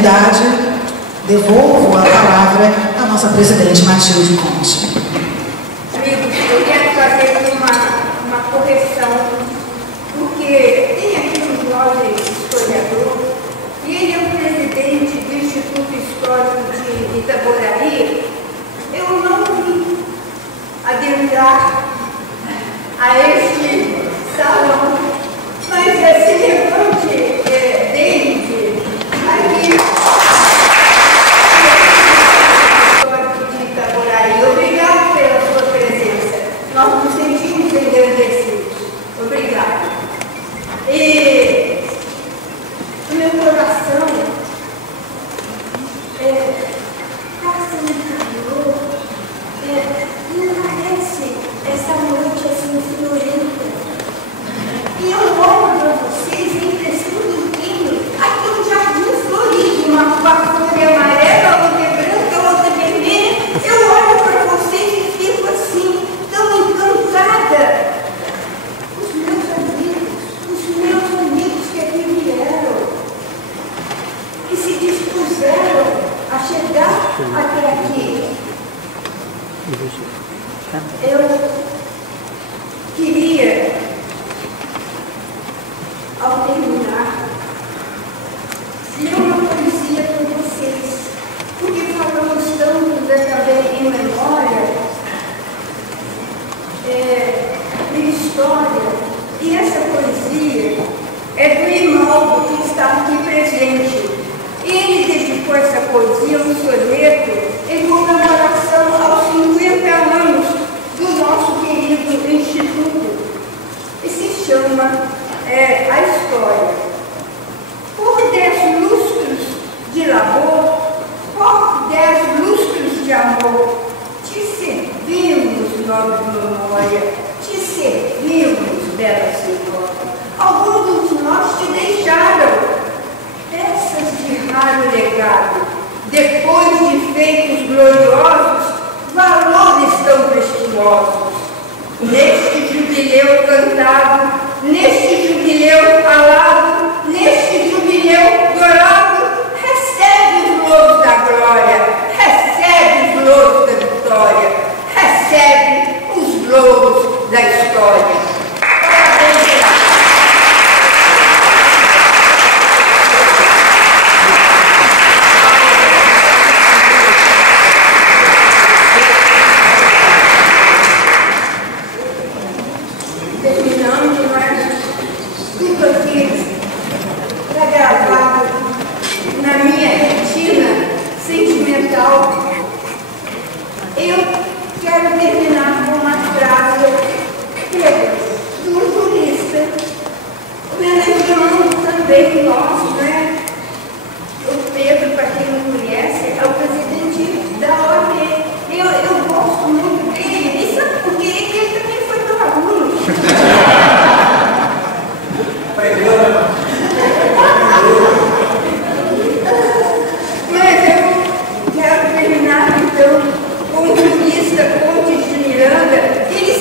solenidade, devolvo a palavra à nossa presidente Matilde Conte. Amigos, eu quero fazer uma correção, porque tem aqui um jovem historiador, e ele é o presidente do Instituto Histórico de Itaboraí. Eu não vim adentrar a este salão, mas se levante, David, aqui, Histórico de Itaboraí. Obrigado pela sua presença. Nós nos sentimos agradecidos. Obrigado. E o meu coração passa no calor, não parece essa noite assim florenta. E eu olho para vocês e impressiono inteiro. Aqui é um jardim florido, uma folha amarela, outra branca, outra vermelha. Eu olho para vocês e fico assim, tão encantada. Os meus amigos que aqui vieram, que se dispuseram a chegar até aqui. Eu queria, ao terminar, ler uma poesia com vocês, porque falamos tanto também em memória, em história, e essa poesia é do Imaldo, que está aqui presente. Ele dedicou essa poesia, um soneto, em comemoração aos 50 anos do nosso querido Instituto, e se chama A História. Por 10 lustros de labor, por 10 lustros de amor, te servimos, nobre memória, te servimos, bela senhora. Alguns de nós te deixaram peças de raro legado. Depois de feitos gloriosos, valores tão preciosos. Neste jubileu cantado, neste jubileu falado, neste jubileu dourado, recebe os louros da glória, recebe os louros da vitória, recebe os louros da história. Eu quero terminar com uma frase de um jurista, homenageando também nós, né? O Pedro, para quem não conhece, é o presidente da OAB. Eu gosto muito dele, e sabe por quê? Ele também foi meu aluno. Mas eu quero terminar, então, com o jurista Conte de Miranda. Ele